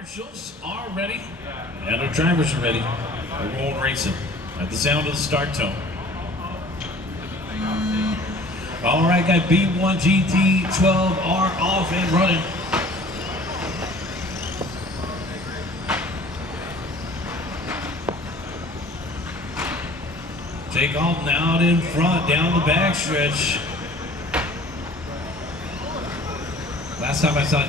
Marshals are ready, and our drivers are ready. We're going racing at the sound of the start tone. All right, got B1 GT12R off and running. Jake Alton out in front, down the backstretch. Last time I saw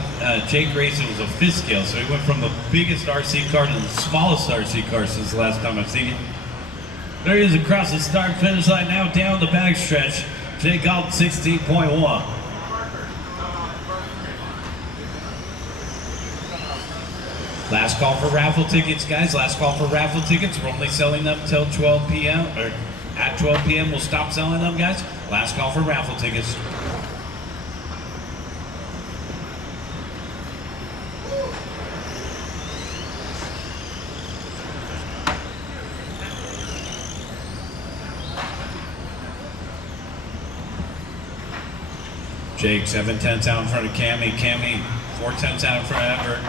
Jake racing was a fifth scale, so he went from the biggest RC car to the smallest RC car since the last time I've seen him. There he is across the start finish line, now down the backstretch. Jake Alton 16.1. Last call for raffle tickets, guys. Last call for raffle tickets. We're only selling them till 12 p.m. or at 12 p.m. we'll stop selling them, guys. Last call for raffle tickets. Jake 7/10 out in front of Cammy. Cammy 4/10 out in front of Everett.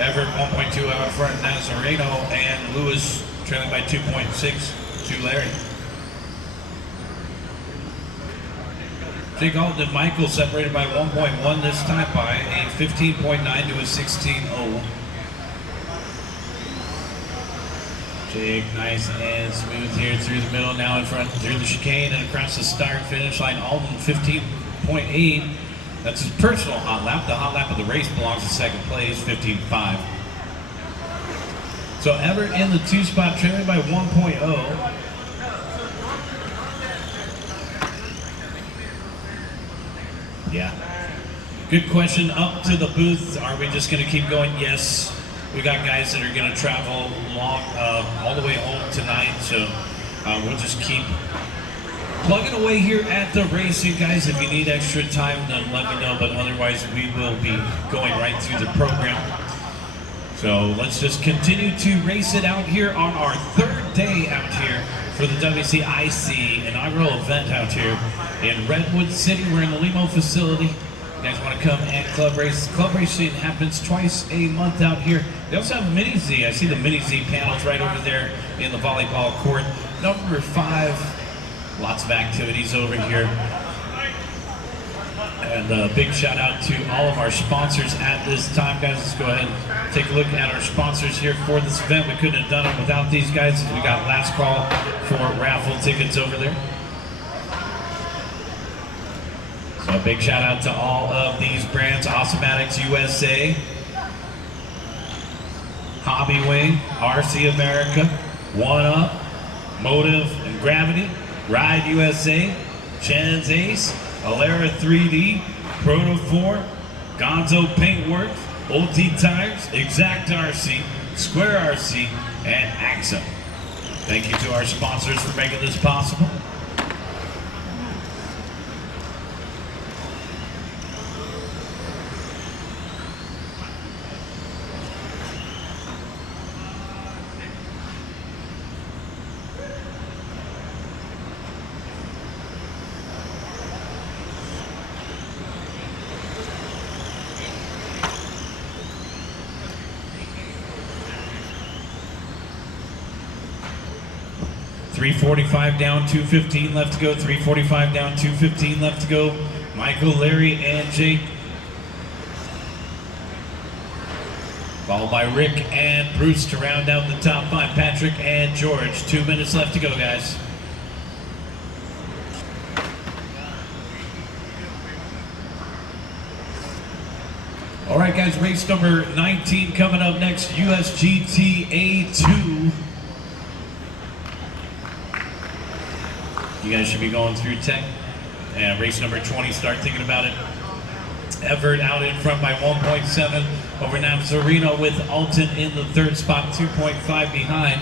Everett 1.2 out in front of Nazareno, and Lewis trailing by 2.6 to Larry. Jake Alton and Michael separated by 1.1 this time by a 15.9 to a 16.0. Jake nice and smooth here through the middle, now in front through the chicane and across the start finish line. Alton 15.8. That's his personal hot lap. The hot lap of the race belongs to second place, 15.5. So Everett in the 2 spot, trailing by 1.0. Yeah. Good question. Up to the booth. Are we just going to keep going? Yes. We got guys that are going to travel long, all the way home tonight, so we'll just keep plugging away here at the racing, guys. If you need extra time, then let me know, but otherwise we will be going right through the program. So let's just continue to race it out here on our third day out here for the WCIC inaugural event out here in Redwood City. We're in the LEMO facility. You guys want to come and club race? Club racing happens twice a month out here. They also have Mini Z. I see the Mini Z panels right over there in the volleyball court. Number 5, lots of activities over here. And a big shout out to all of our sponsors at this time, guys. Let's go ahead and take a look at our sponsors here for this event. We couldn't have done it without these guys. We got last call for raffle tickets over there. So a big shout out to all of these brands: Awesomatics USA, Hobbyway, RC America, One Up, Motive and Gravity, Ride USA, Chen's Ace, Alera 3D, Protoform, Gonzo Paintworks, Old T Tires, Exact RC, Square RC, and AXA. Thank you to our sponsors for making this possible. .345 down, 2:15 left to go. 3:45 down, 2:15 left to go. Michael, Larry, and Jake. Followed by Rick and Bruce to round out the top 5. Patrick and George. 2 minutes left to go, guys. All right, guys, race number 19 coming up next. USGTA2. You guys should be going through tech. And race number 20, start thinking about it. Everett out in front by 1.7 over Nazareno, with Alton in the 3rd spot, 2.5 behind.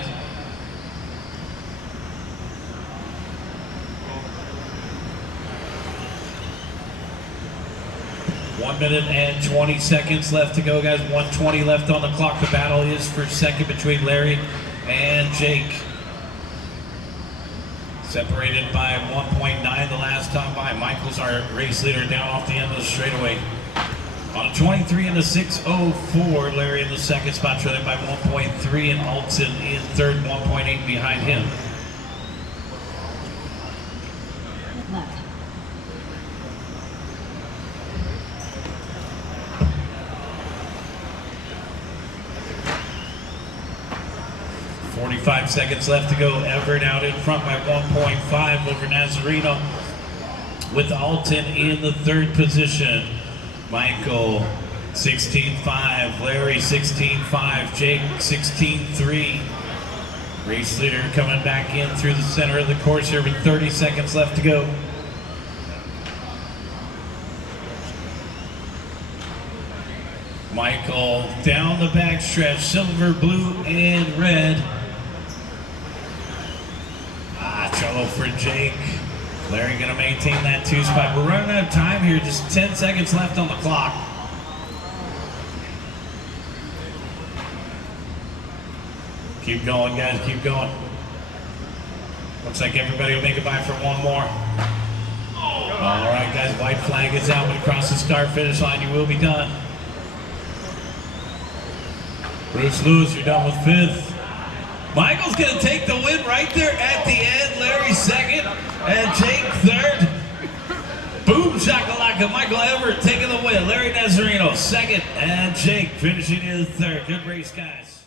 One minute and 20 seconds left to go, guys. 1:20 left on the clock. The battle is for second between Larry and Jake. Separated by 1.9 the last time by. Michael's our race leader down off the end of the straightaway. On a 23 and a 6:04, Larry in the second spot, trailing by 1.3, and Alton in third, 1.8 behind him. Left. 45 seconds left to go. Everett out in front by 1.5 over Nazareno, with Alton in the third position. Michael 16.5, Larry 16.5, Jake 16.3. Race leader coming back in through the center of the course here with 30 seconds left to go. Michael down the backstretch, silver, blue, and red. Trouble for Jake. Larry gonna maintain that 2 spot. We're running out of time here, just 10 seconds left on the clock. Keep going, guys, keep going. Looks like everybody will make it by for one more. All right, guys, white flag is out. When you cross the start finish line, you will be done. Bruce Lewis, you're done with 5th. Michael's gonna take the win right there at the end. Larry second, and Jake third. Boom shakalaka. Michael Everett taking the win. Larry Nazareno second, and Jake finishing in third. Good race, guys.